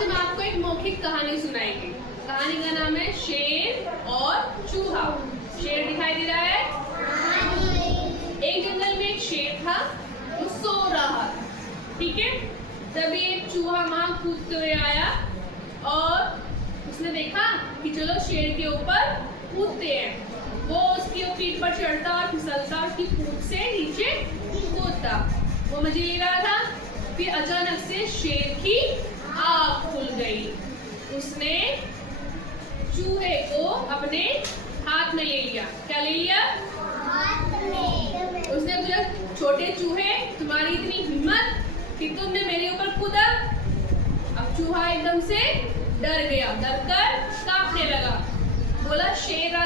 आज हम आपको एक मौखिक कहानी सुनाएंगे। कहानी का नाम है शेर और चूहा। शेर दिखाई दे रहा है? एक जंगल में एक शेर था, वो सो रहा था। ठीक है, तभी एक चूहा वहां कूदते हुए आया और उसने देखा कि चलो शेर के ऊपर कूदते हैं। वो उसकी पीठ पर चढ़ता और फिसलता, उसकी पूंछ से नीचे कूदता। वो मजे ले रहा था। फिर अचानक से शेर की आँख खुल गई। उसने चूहे को अपने हाथ में ले लिया। क्या ले लिया? हाथ में। उसने बोला, छोटे चूहे, तुम्हारी इतनी हिम्मत कि तुमने मेरे ऊपर कूदा। अब चूहा एकदम से डर गया, डर कर कांपने लगा। बोला, शेर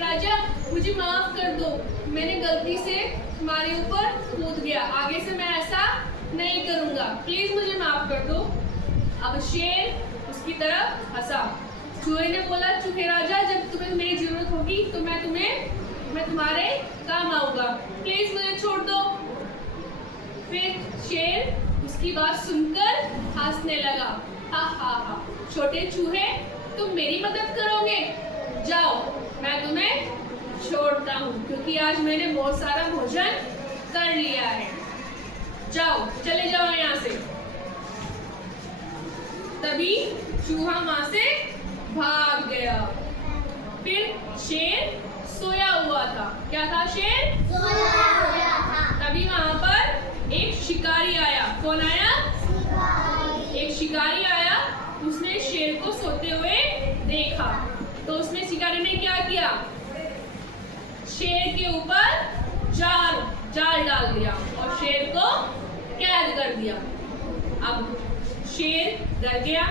राजा, मुझे माफ कर दो, मैंने गलती से तुम्हारे ऊपर कूद गया, आगे से मैं ऐसा नहीं करूंगा, प्लीज मुझे माफ कर दो। अब शेर उसकी तरफ हंसा। चूहे ने बोला, चूहे राजा, जब तुम्हें मेरी जरूरत होगी तो मैं तुम्हारे काम आऊंगा, प्लीज मुझे छोड़ दो। फिर शेर उसकी बात सुनकर हंसने लगा। हा हा हा, छोटे चूहे, तुम मेरी मदद करोगे? जाओ, मैं तुम्हें छोड़ता हूँ, क्योंकि आज मैंने बहुत सारा भोजन कर लिया है। जाओ, चले जाओ यहाँ से। तभी चूहा वहां से भाग गया। फिर शेर सोया हुआ था। क्या था? शेर सोया हुआ था। तभी वहां पर एक शिकारी आया। कौन आया? एक शिकारी आया। उसने शेर को सोते हुए देखा, तो उसने शिकारी ने क्या किया? शेर के ऊपर जाल डाल दिया और शेर को कैद कर दिया। अब शेर डर गया।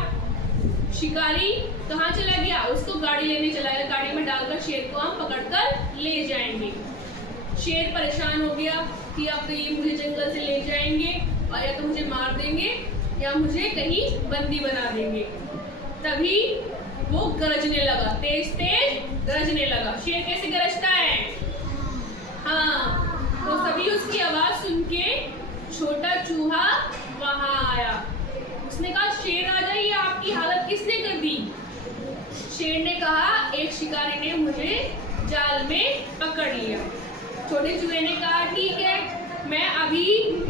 शिकारी कहाँ चला गया? उसको गाड़ी लेने चला गया। गाड़ी में डालकर शेर को हम पकड़कर ले जाएंगे। शेर परेशान हो गया कि अब तो ये मुझे जंगल से ले जाएंगे और या तो मुझे मार देंगे या मुझे कहीं बंदी बना देंगे। तभी वो गरजने लगा, तेज गरजने लगा। शेर कैसे गरजता है? हाँ, तो तभी उसकी आवाज सुन के छोटा चूहा वहां आया। उसने कहा, शेर राजा, ये आपकी हालत किसने कर दी? शेर ने कहा, एक शिकारी ने मुझे जाल में पकड़ लिया। छोटे चूहे ने कहा, ठीक है, मैं अभी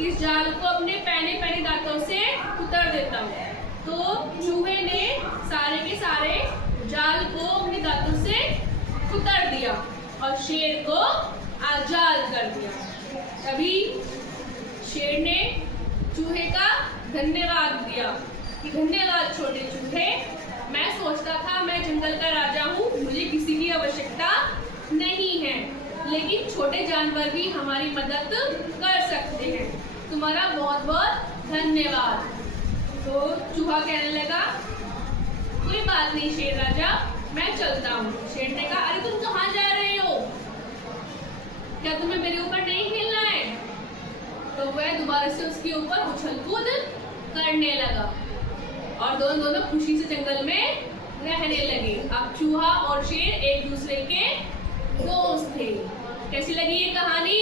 इस जाल को अपने पहने दांतों से उतर देता हूँ। तो चूहे ने सारे के सारे जाल को अपने दांतों से उतर दिया और शेर को आजाद कर दिया। तभी शेर ने चूहे का धन्यवाद दिया कि धन्यवाद छोटे चूहे, मैं सोचता था मैं जंगल का राजा हूँ, मुझे किसी की आवश्यकता नहीं है, लेकिन छोटे जानवर भी हमारी मदद कर सकते हैं। तुम्हारा बहुत बहुत धन्यवाद। तो चूहा कहने लगा, कोई बात नहीं शेर राजा, मैं चलता हूँ। शेर ने कहा, अरे तुम कहाँ जा रहे हो? क्या तुम्हें मेरे ऊपर नहीं खेलना है? तो वह दोबारा से उसके ऊपर उछल कूद करने लगा और दोनों खुशी से जंगल में रहने लगे। अब चूहा और शेर एक दूसरे के दोस्त थे। कैसी लगी ये कहानी?